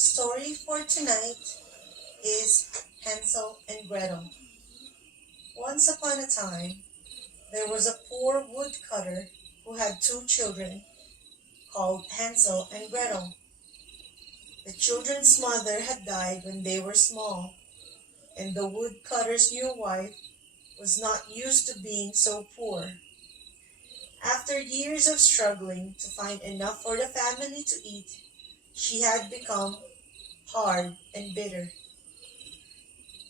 story for tonight is Hansel and Gretel. Once upon a time, there was a poor woodcutter who had two children called Hansel and Gretel. The children's mother had died when they were small, and the woodcutter's new wife was not used to being so poor. After years of struggling to find enough for the family to eat, she had become hard and bitter.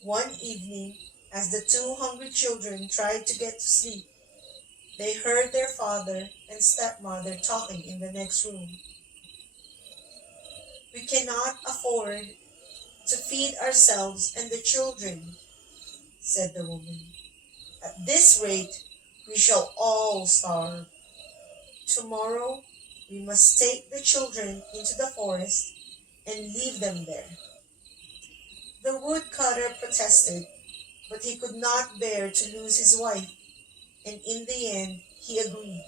One evening, as the two hungry children tried to get to sleep, they heard their father and stepmother talking in the next room. "We cannot afford to feed ourselves and the children," said the woman. "At this rate, we shall all starve. Tomorrow, we must take the children into the forest and leave them there." The woodcutter protested, but he could not bear to lose his wife, and in the end he agreed.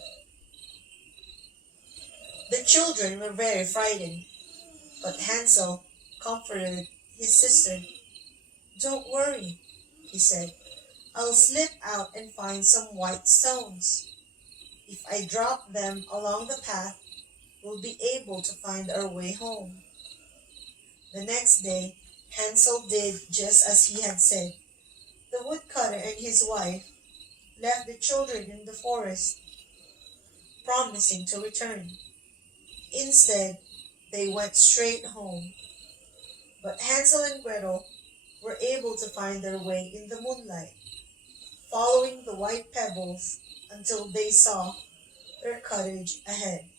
The children were very frightened, but Hansel comforted his sister. "Don't worry," he said. "I'll slip out and find some white stones. If I drop them along the path, we'll be able to find our way home." The next day, Hansel did just as he had said. The woodcutter and his wife left the children in the forest, promising to return. Instead, they went straight home. But Hansel and Gretel were able to find their way in the moonlight, following the white pebbles until they saw their cottage ahead.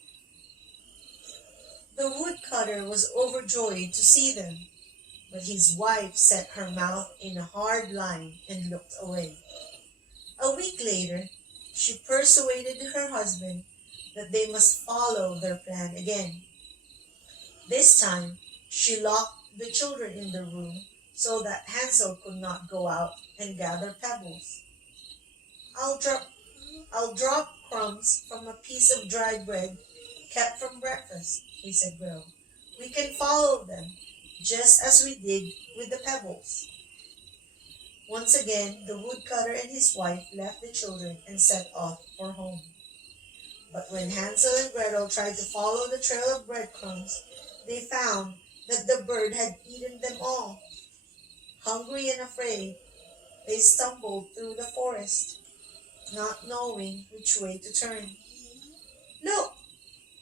The woodcutter was overjoyed to see them, but his wife set her mouth in a hard line and looked away. A week later, she persuaded her husband that they must follow their plan again. This time, she locked the children in the room so that Hansel could not go out and gather pebbles. I'll drop crumbs from a piece of dry bread kept from breakfast," he said Gretel. "We can follow them, just as we did with the pebbles." Once again, the woodcutter and his wife left the children and set off for home. But when Hansel and Gretel tried to follow the trail of breadcrumbs, they found that the bird had eaten them all. Hungry and afraid, they stumbled through the forest, not knowing which way to turn. "Look!"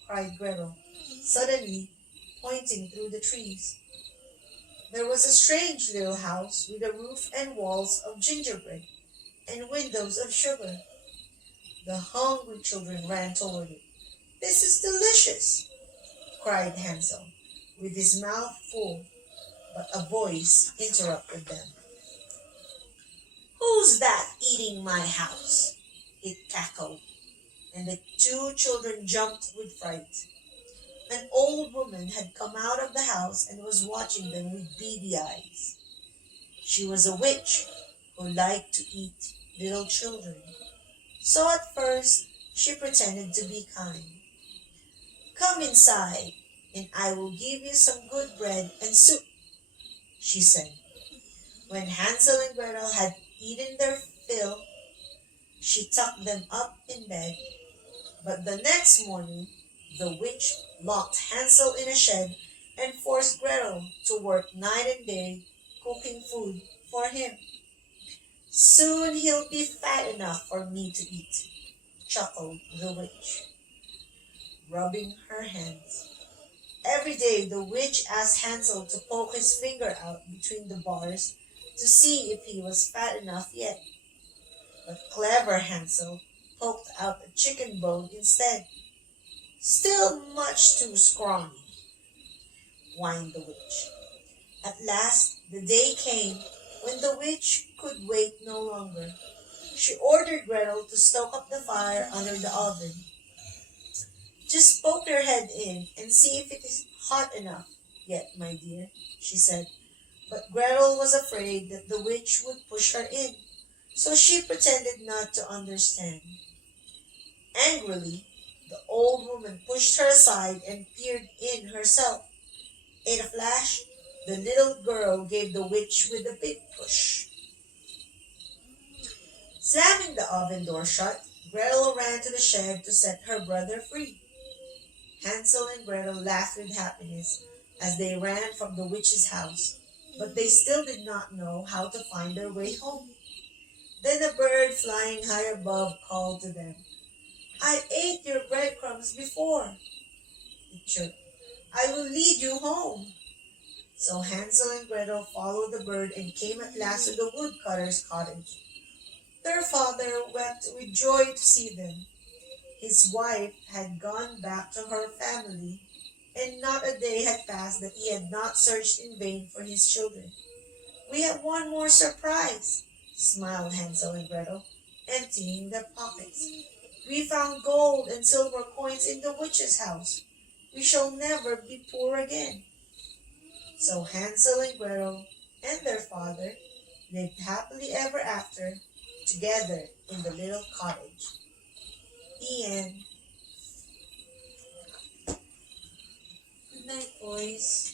cried Gretel, suddenly pointing through the trees. There was a strange little house with a roof and walls of gingerbread and windows of sugar. The hungry children ran toward it. "This is delicious!" cried Hansel, with his mouth full, but a voice interrupted them. "Who's that eating my house?" it cackled, and the two children jumped with fright. An old woman had come out of the house and was watching them with beady eyes. She was a witch who liked to eat little children. So at first she pretended to be kind. "Come inside, and I will give you some good bread and soup," she said. When Hansel and Gretel had eaten their fill, she tucked them up in bed. But the next morning, the witch locked Hansel in a shed and forced Gretel to work night and day cooking food for him. "Soon he'll be fat enough for me to eat," chuckled the witch, rubbing her hands. Every day the witch asked Hansel to poke his finger out between the bars to see if he was fat enough yet. But clever Hansel poked out a chicken bone instead. "Still much too scrawny," whined the witch. At last the day came when the witch could wait no longer. She ordered Gretel to stoke up the fire under the oven. "Just poke your head in and see if it is hot enough yet, my dear," she said. But Gretel was afraid that the witch would push her in, so she pretended not to understand. Angrily, the old woman pushed her aside and peered in herself. In a flash, the little girl gave the witch with a big push. Slamming the oven door shut, Gretel ran to the shed to set her brother free. Hansel and Gretel laughed with happiness as they ran from the witch's house, but they still did not know how to find their way home. Then a bird flying high above called to them. I ate your breadcrumbs before, it chirped. I will lead you home. So Hansel and Gretel followed the bird and came at last to the woodcutter's cottage. Their father wept with joy to see them. His wife had gone back to her family, and not a day had passed that he had not searched in vain for his children. We have one more surprise, smiled Hansel and Gretel, emptying their pockets. We found gold and silver coins in the witch's house. We shall never be poor again. So Hansel and Gretel and their father lived happily ever after together in the little cottage. The end. Good night, boys.